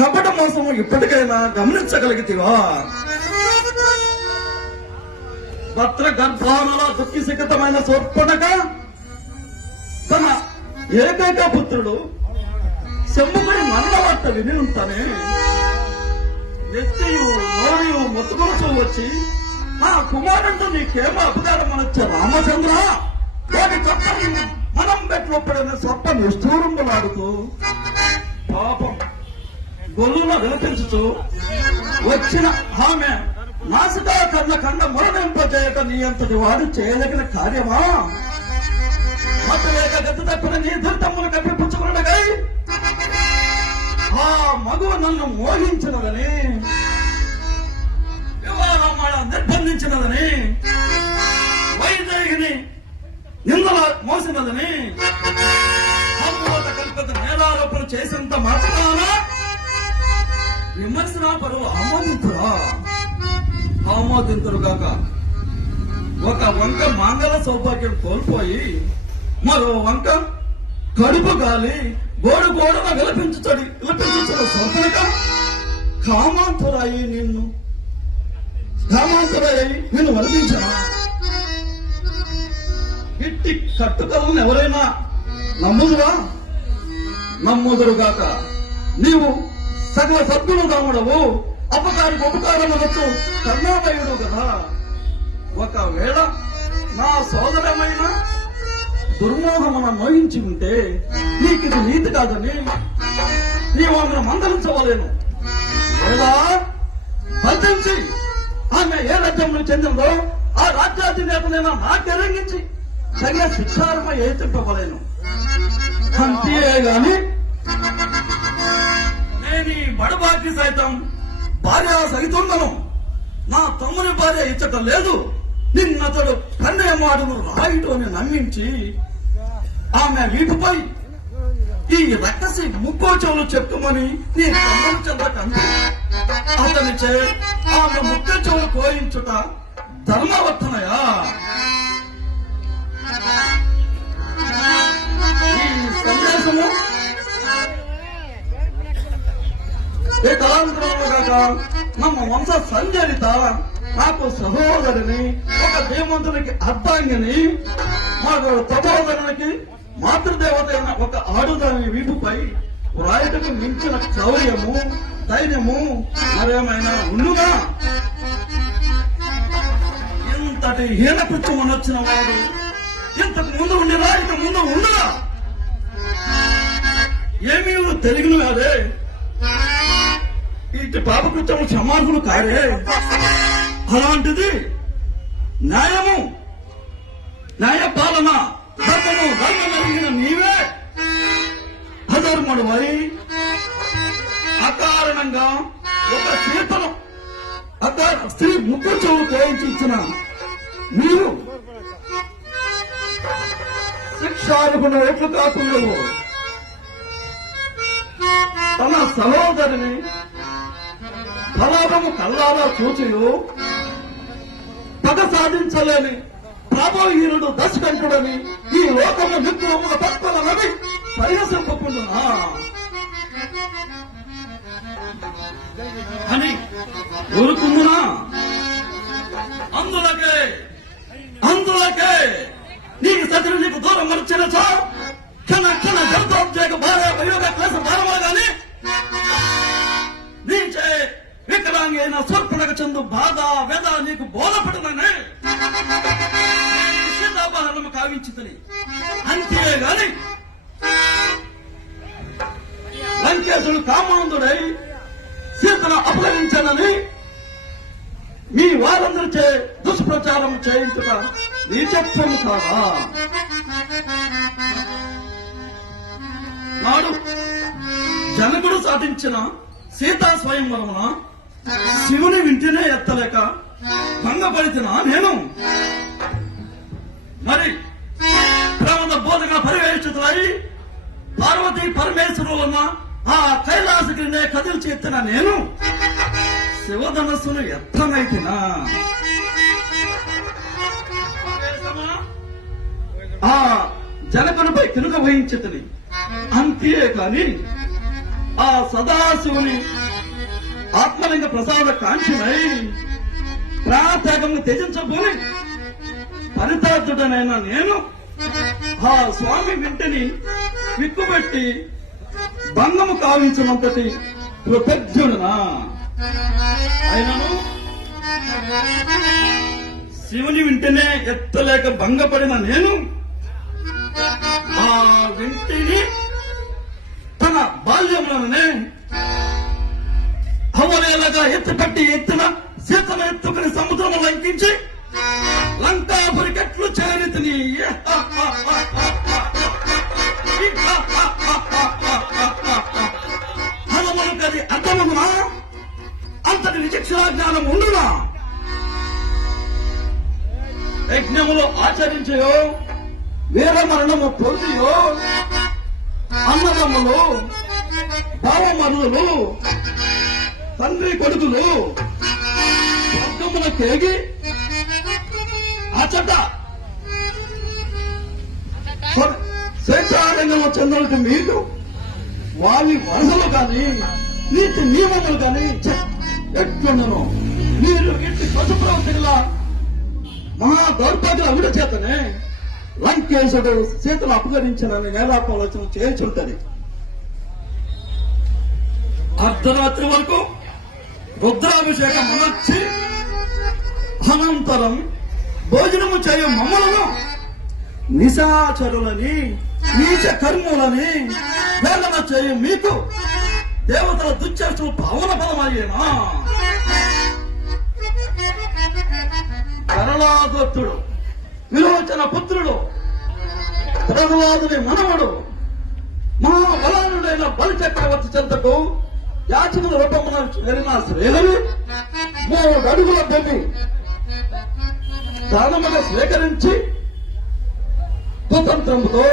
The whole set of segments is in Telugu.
కపట మోసము ఇప్పటికైనా గమనించగలిగితివా? భద్ర గర్భానుల దుఃఖిసిఖితమైన శూర్పణఖ తన ఏకైక పుత్రుడు శంభుకుడి మరణవార్త విని ఉంటానే ఎత్తియు నోరియు మొత్తుకొలుచూ వచ్చి, ఆ కుమారుడు నీకేమో అపకారం అనొచ్చా రామచంద్ర, వాడి చట్టం మనం పెట్టుపడిన సొప్ప నిష్ఠూరంలాడుతూ పాపం గొల్లున విలపించుతూ వచ్చిన ఆమె నాసికా కండ మరణింపజేయక నీ అంతటి వాడు చేయదగిన కార్యమా? మతలేక గతి తప్పిన నీ ధృతములు కప్పిపుచ్చుకున్నగై ఆ మగువ నన్ను మోహించినదని, వివాహమాడ నిర్బంధించినదని, వైదేహిని నిందల మోసినదని, అమోద కల్పత నేరారోపణ చేసినంత మాత్రాన విమర్శన పరువు ఆమోదింతురుగాక. ఒక వంక మాంగళ సౌభాగ్యం కోల్పోయి మరో వంక కడుపు గాలి గోడు గోడన విలపించుచున్న సౌకర్యక కామాంతురాయి నిన్ను వలపించా. ఇట్టి కట్టుకలను ఎవరైనా నమ్ముదురుగాక. నీవు సకల సద్గుణ రాముడవు, అపకారికి ఉపకారమునొచ్చు కరుణామయుడు కదా. ఒకవేళ నా సోదరమైన దుర్మోహమున మోహించి ఉంటే నీకు ఇది నీతి కాదని నీవు ఆమెను మందలించవలేను. లేదా బంధించి ఆమె ఏ రాజ్యంలో చెందిందో ఆ రాజ్యాధినేతనైనా నాకెరంగించి తగిన శిక్షార్మ ఏతింపవలేను. అంతే గాని నేను బడబాకి సైతం భార్య సహితుండను. నా తమ్ముని భార్య ఇచ్చటం లేదు. నిన్నతడు కన్నయ్య మాటను రాయిటు అని నమ్మించి ఆమె వీపుపై ఈ రక్కసి ముక్కోచవులు చెప్పుమని నీ తమ్ముని చెందకండి. అతనిచే ఆమె ముక్క చెవులు కోయించుట ధర్మవర్తనయా? ఈ సందేశము ఏ కళాంతరంలో కాక ನಮ್ಮ వంశ సంచరిత నాకు సహోదరిని, ఒక ధీమంతునికి అర్ధాంగిని, మాకు సహోదరునికి మాతృదేవత అయిన ఒక ఆడుదాని వీపుపై రాయుటకు మించిన శౌర్యము ధైర్యము మరేమైనా ఉండుగా? ఇంతటి హీనకృత్యం వచ్చిన వాడు ఇంతకు ముందు ఉండిరా, ఇక ముందు ఉండుగా? ఏమీ తెలిగిన వాడే ఇటు పాపకృత్యము సమానులు కాడే. అలాంటిది న్యాయపాలన ధర్మమైన నీవే అధర్ముడు వై అకారణంగా ఒక సీతను స్త్రీ ముక్కు చెవులు కోయించి ఇచ్చిన మీరు శిక్షార్హుడు ఎట్లు కాకుండా తన సహోదరిని ఫలాభము కల్లారా చూచియు పగ సాధించలేని ప్రభోహీనుడు దశకంఠుడని ఈ లోకము నిత్యముల తత్వలనని పరిహసింపకుండా అని ఊరుకుందునా? అందులకే నీ సతిని నీకు దూరం మరచిన క్షణ జంతోపజేక భార్య ప్రయోగ క్లేశ భారమాగాని నీచే వికలాంగి అయిన స్వర్పునకు చెందు బాధ వేద నీకు బోధపడునని సీతాపహరణము కావించుతని. అంతేగాని లంకేశుడు కామాంధుడై సీతను అపహరించానని మీ వారందరిచే దుష్ప్రచారం చేయించుట నీచత్వము కాదా? నాడు జనకుడు సాధించిన సీతా స్వయంవరమున శివుని వింటినే ఎత్తలేక భంగపడితినా నేను? మరి ప్రమద బోధగా పరివేషితులై పార్వతీ పరమేశ్వరులన్న ఆ కైలాసగిరినే కదిల్చి ఎత్తిన నేను శివధనస్సును ఎత్తనైతినా? ఆ జనకునిపై కినుక వహించితిని. అంతే కాని సదాశివుని ఆత్మలింగ ప్రసాద కాంక్షినై ప్రాణత్యాగం త్యజించబోని పరితార్థుడనైన నేను ఆ స్వామి వింటిని విక్కుబెట్టి భంగము కావించినంతటి కృతజ్ఞుడునా అయినను శివుని వింటినే ఎత్తలేక భంగపడిన నేను ఆ వింటిని తన బాల్యంలోనే అవలేలగా ఎత్తుపట్టి ఎత్తిన సీతను ఎత్తుకుని సముద్రము లంకించి లంకాపురికెట్లు చేరితిని హనుమనుకది అర్థమగునా అంతటి విచక్షణ జ్ఞానం ఉండునా యజ్ఞములు ఆచరించయో వీరమరణము పొందియో అన్నదమ్ములు భావమరులు తండ్రి కొడుకులు స్వర్గమున కేగి అచట స్వేచ్ఛారంగంలో చెందడానికి మీకు వారి వరసలు కాని నీతి నియమములు కాని ఎట్లుండను మీరు ఇంటి పశు ప్రవర్తనలా మహా దౌర్భాగ్య అవిడ చేతనే లంకేశుడు చేతులు అపహరించాలని నేలాపాలోచన చేయించుంటది. అర్ధరాత్రి వరకు రుద్రాభిషేకం అనర్చి అనంతరం భోజనము చేయ మమ్మలను నిశాచరులని నీచ కర్ములని వేదన చేయ మీకు దేవతల దుశ్చర్చలు పవన ఫలమయ్యేనా? కరళాదత్తుడు విరోచన పుత్రుడు ప్రహ్లాదుని మనవడు మహాబలానుడైన బలి చక్రవర్తి చెంతకు యాచకుల రూపమున వెళ్ళిన శ్రేణులు 3 అడుగుల భూమి దానముగా స్వీకరించి కుతంత్రముతో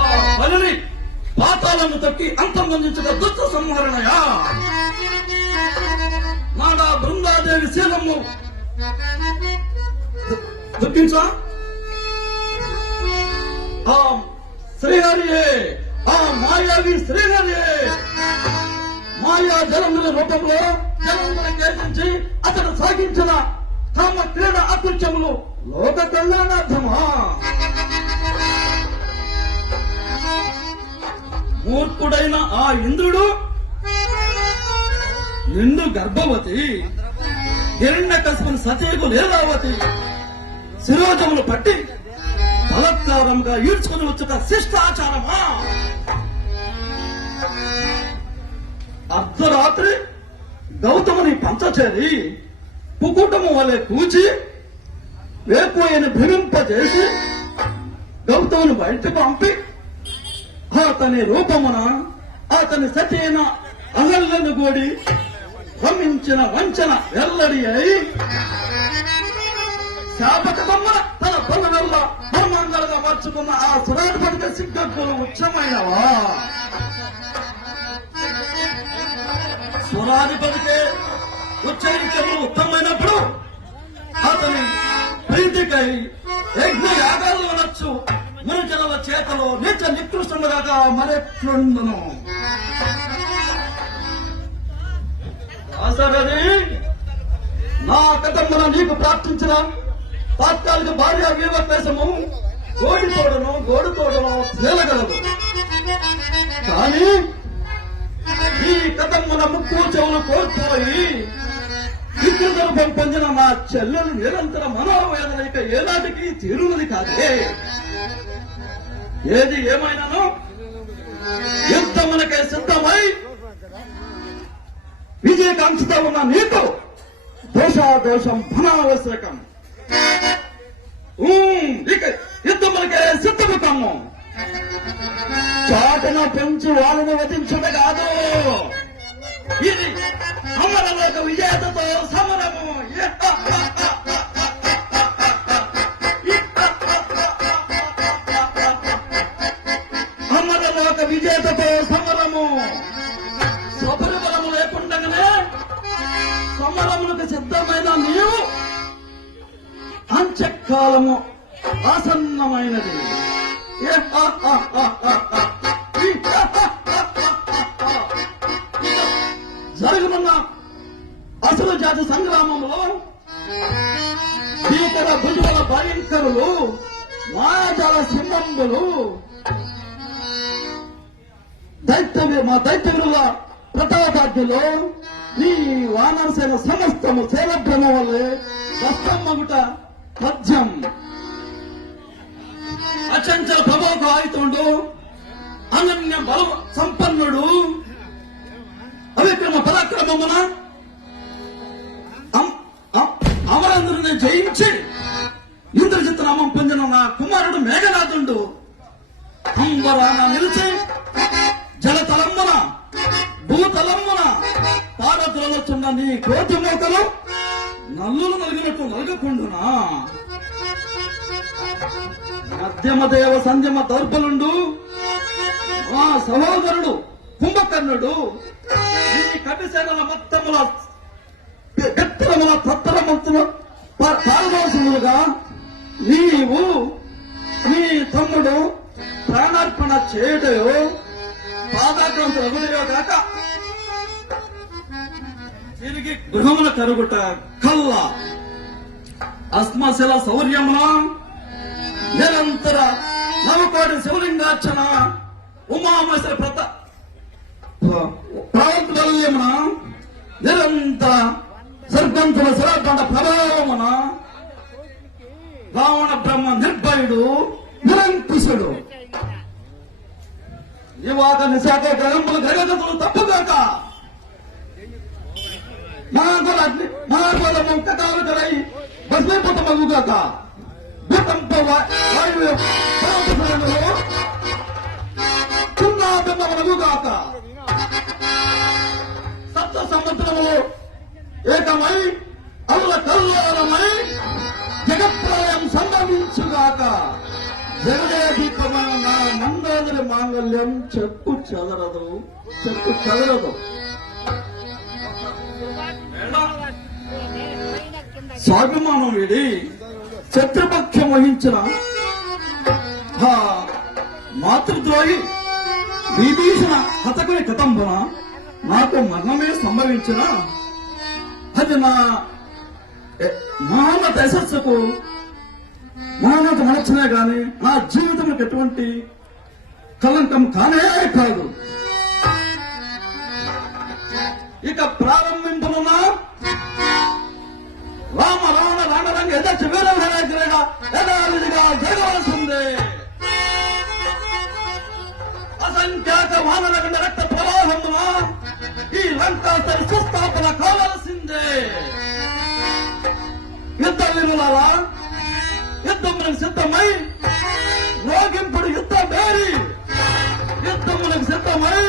ఆ బలిని పాతాలను తొక్కి అంతమందించిన దుష్ట సంహరణయా నాడా బృందాదేవి శీలము దుఃఖించా ఆ శ్రీహరియే ఆ మాయావి శ్రీహరియే మాయా జలంధర రూపంలో జలంధర కేసించి అతడు సాగించిన కామ క్రీడ అకృత్యములు లోక కళ్యాణార్థమా? మూర్ఖుడైన ఆ ఇంద్రుడు నిండు గర్భవతి హిరణ్యకశిపుని సతీకు లీలావతి శిరోజములు పట్టి బలత్కారంగా ఈడ్చుకుని వచ్చుట శిష్టాచారమా? అర్ధరాత్రి గౌతముని పంచచేరి పుకుటము వలె కూచి వేకువైన భ్రమింపజేసి గౌతముని బయటకు పంపి అతని రూపమున అతని సతైన అహల్లను గోడి రమించిన వంచన వెల్లడి అయి శాపకమన్న తన పనుల మర్మాంగాలుగా మార్చుకున్న ఆ సురాధిపతికి సిగ్గక్కులు ఉచ్చమైనవా? సురాధిపతికి ఉచ్చరించలు ఉత్తమైనప్పుడు అతని ప్రీతికై యజ్ఞ యాగాలు అనొచ్చు మునిజనుల చేతలో నిత్య నికృష్టముగా మరెట్లుండును? అసరని నా కథమున నీకు ప్రార్థించిన తాత్కాలిక భార్య వీరద్వేషము గోడుతోడను తేలగలదు. కానీ ఈ కథమున ముక్కు చెవులు కోల్పోయి వికృతరూపం పొందిన మా చెల్లెలు నిరంతర మనోవేదన ఇక ఏనాటికి తీరున్నది కాదే. ఏది ఏమైనానో యుద్ధమునకే సిద్ధమై విజయకాంక్షతో ఉన్న నీకు దోషాదోషం ఫలావశ్యకం. ఇక యుద్ధములకే సిద్ధము కమ్ము. చాటున పెంచి వాళ్ళని వధించుట కాదు, ఇది అమరలోక విజేతతో సమరము. అమరలోక విజేతతో సమరము. స్వపరిబలము లేకుండానే సమరములకు సిద్ధమైన నీవు అంత్యకాలము ఆసన్నమైనది. వీరులు మాయాజాల సింహంబులు మా దైత్యుల ప్రతాపాజ్ఞలో ఈ వానర సేన సమస్తము సేనభ్రమ వల్లే వస్తమ్మగుట పద్యం అచంచల ప్రభోకు ఆయుతుండు అనన్య బల సంపన్నుడు అవిక్రమ పరాక్రమమున అమరేంద్రుని జయించి ఇంద్రజిత్ నామం పొందిన నా కుమారుడు మేఘనాథుండు అంబరాన నిలిచి జలతలమ్మున భూతలమ్మున తారతులచున్న నీ కోటి మోకలు నల్లులు నలిగినట్టు నలగకుండునా మధ్యమదేవ సంధ్యమ దౌర్బలుండు మా సహోదరుడు కుంభకర్ణుడు ఈ కవిసేనల మొత్తముల గత్తరముల తత్తరమంతుల పారదోషములుగా నీవు నీ తమ్ముడు ప్రాణార్పణ చేయటయో పాదాక్రాంతి రఘుడియో కాక తిరిగి గృహముల కరుగుట కల్ల అస్మశిల శౌర్యమున నిరంతర నవకోటి శివలింగార్చన ఉమామేశ్వర ప్రాంతమున నిరంతర సర్పంచుల శిలాఖండ ప్రభావమున రావణ బ్రహ్మ నిర్భయుడు నిరంకుశుడు ఇవాక నిశాఖ గ్రహములు గ్రహగతులు తప్పుగాక మహాకులము కటాలకరై భస్మీభూతమగుగాక భూకంప వాయువు చున్నాభిమగుగాక సప్త సంవత్సరములు ఏకమై అల్ల కల్లోలమై జగత్ప్రలయం సంభవించుగాక జగదేదీపమైన నా మంగళ మాంగళ్యం చెక్కు చెదరదు స్వాభిమానం వీడి శత్రుపక్షం వహించిన మాతృద్రోహి విభీషణ హతకుని కతంబన నాకు మరణమే సంభవించిన అది నా మహోన్నత యశస్సుకు మహోన్నత మనస్సునే గాని నా జీవితంలో ఎటువంటి కలంకం కానే కాదు. ఇక ప్రారంభించనున్నా రామ రావణ రాణరంగ యథక్ష వీరభద్రగా యథావిధిగా జరగవలసిందే. అసంఖ్యాక వానరగండ రక్త ప్రవాహమున ఈ లంకాస్తరి సుస్థాపన కావలసిందే. యుద్ధ వీరులారా యుద్ధములకు సిద్ధమై రోగింపుడు యుద్ధ మేరి యుద్ధములకు సిద్ధమై